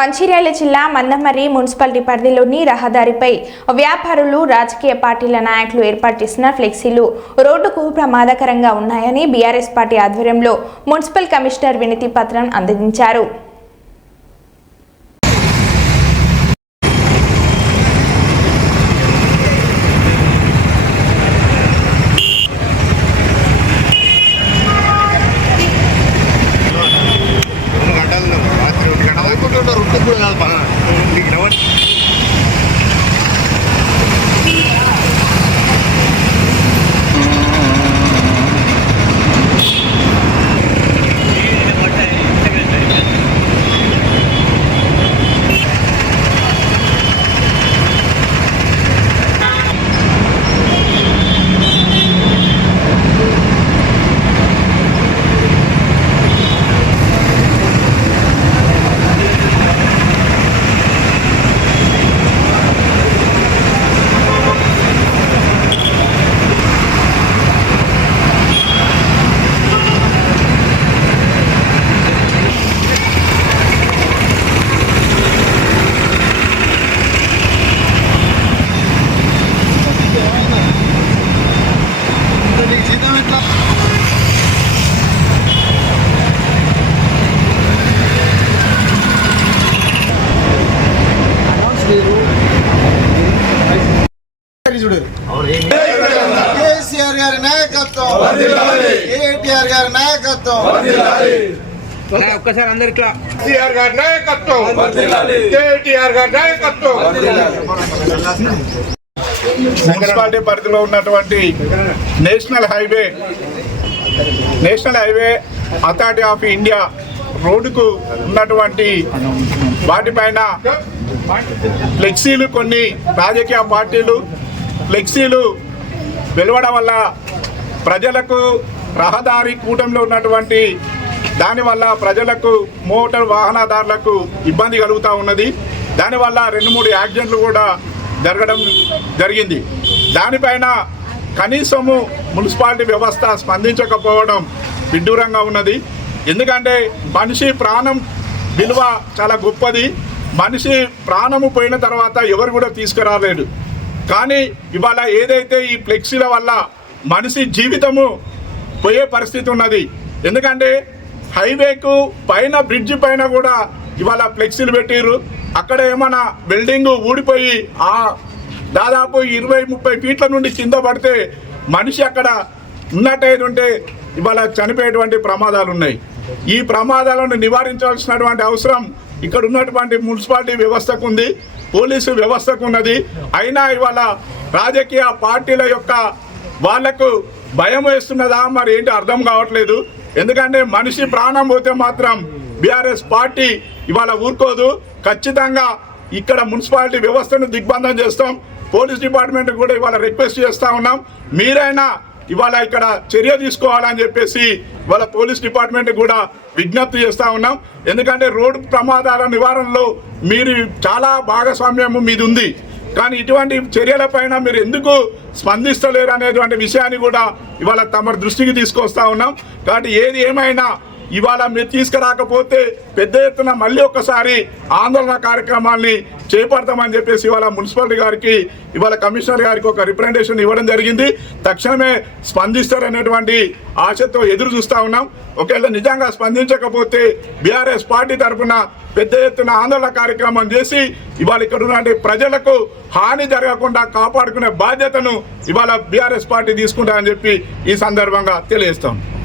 మంచిర్యాల జిల్లా మందమర్రి మున్సిపాలిటీ పరిధిలోని రహదారిపై వ్యాపారులు రాజకీయ పార్టీల నాయకులు ఏర్పాటు చేసిన ఫ్లెక్సీలు రోడ్డుకు ప్రమాదకరంగా ఉన్నాయని బీఆర్ఎస్ పార్టీ ఆధ్వర్యంలో మున్సిపల్ కమిషనర్ వినతి పత్రం అందించారు. ఉంటుంటారు రొట్టె కూడా కాదు చూడు కేసీఆర్ గారి నాయకత్వం. కేటీఆర్ గారి నాయకత్వం. ఒక్కసారి అందరు కేసీఆర్ గారి నాయకత్వం. కేటీఆర్ గారి నాయకత్వం. మున్సిపాలిటీ పరిధిలో ఉన్నటువంటి national highway national highway authority of India రోడ్డుకు ఉన్నటువంటి వాటిపైన ఫ్లెక్సీలు కొన్ని రాజకీయ పార్టీలు ఫ్లెక్సీలు వెలువడం వల్ల ప్రజలకు రహదారి కూటంలో ఉన్నటువంటి దానివల్ల ప్రజలకు మోటార్ వాహనదారులకు ఇబ్బంది కలుగుతూ ఉన్నది. దానివల్ల రెండు మూడు యాక్సిడెంట్లు కూడా జరగడం జరిగింది. దానిపైన కనీసము మున్సిపాలిటీ వ్యవస్థ స్పందించకపోవడం విడ్డూరంగా ఉన్నది. ఎందుకంటే మనిషి ప్రాణం విలువ చాలా గొప్పది. మనిషి ప్రాణము పోయిన తర్వాత ఎవరు కూడా తీసుకురాలేడు కానీ ఇవాళ ఏదైతే ఈ ఫ్లెక్సీల వల్ల మనిషి జీవితము పోయే పరిస్థితి ఉన్నది. ఎందుకంటే హైవేకు పైన బ్రిడ్జి పైన కూడా ఇవాళ ఫ్లెక్సీలు పెట్టిర్రు. అక్కడ ఏమైనా బిల్డింగ్ ఊడిపోయి ఆ దాదాపు ఇరవై ముప్పై ఫీట్ల నుండి కింద పడితే మనిషి అక్కడ ఉన్నట్టయితే ఉంటే ఇవాళ చనిపోయేటువంటి ప్రమాదాలు ఉన్నాయి ఈ ప్రమాదాలను నివారించాల్సినటువంటి అవసరం ఇక్కడ ఉన్నటువంటి మున్సిపాలిటీ వ్యవస్థకు ఉంది. పోలీసు వ్యవస్థకు ఉన్నది. అయినా ఇవాళ రాజకీయ పార్టీల యొక్క వాళ్ళకు భయం వేస్తున్నదా? మరి ఏంటి అర్థం కావట్లేదు. ఎందుకంటే మనిషి ప్రాణం పోతే మాత్రం బీఆర్ఎస్ పార్టీ ఇవాళ ఊరుకోదు. ఖచ్చితంగా ఇక్కడ మున్సిపాలిటీ వ్యవస్థను దిగ్బంధం చేస్తాం. పోలీస్ డిపార్ట్మెంట్ కూడా ఇవాళ రిక్వెస్ట్ చేస్తా ఉన్నాం. మీరైనా ఇవాళ ఇక్కడ చర్య తీసుకోవాలని చెప్పేసి వాళ్ళ పోలీస్ డిపార్ట్మెంట్ కూడా విజ్ఞప్తి చేస్తా ఉన్నాం. ఎందుకంటే రోడ్డు ప్రమాదాల నివారణలో మీరు చాలా భాగస్వామ్యం మీది ఉంది. కానీ ఇటువంటి చర్యలపైన మీరు ఎందుకు స్పందిస్తలేరు అనేటువంటి విషయాన్ని కూడా ఇవాళ తమ దృష్టికి తీసుకొస్తా ఉన్నాం. కాబట్టి ఏది ఏమైనా ఇవాళ మీరు తీసుకురాకపోతే పెద్ద ఎత్తున మళ్ళీ ఒకసారి ఆందోళన కార్యక్రమాల్ని చేపడతామని చెప్పేసి ఇవాళ మున్సిపాలిటీ గారికి ఇవాళ కమిషనర్ గారికి ఒక రిప్రజెంటేషన్ ఇవ్వడం జరిగింది. తక్షణమే స్పందిస్తారనేటువంటి ఆశతో ఎదురు చూస్తా ఉన్నాం. ఒకవేళ నిజంగా స్పందించకపోతే బీఆర్ఎస్ పార్టీ తరఫున పెద్ద ఎత్తున ఆందోళన కార్యక్రమం చేసి ఇవాళ ఇక్కడ ఉన్నటువంటి ప్రజలకు హాని జరగకుండా కాపాడుకునే బాధ్యతను ఇవాళ బీఆర్ఎస్ పార్టీ తీసుకుంటామని చెప్పి ఈ సందర్భంగా తెలియజేస్తాం.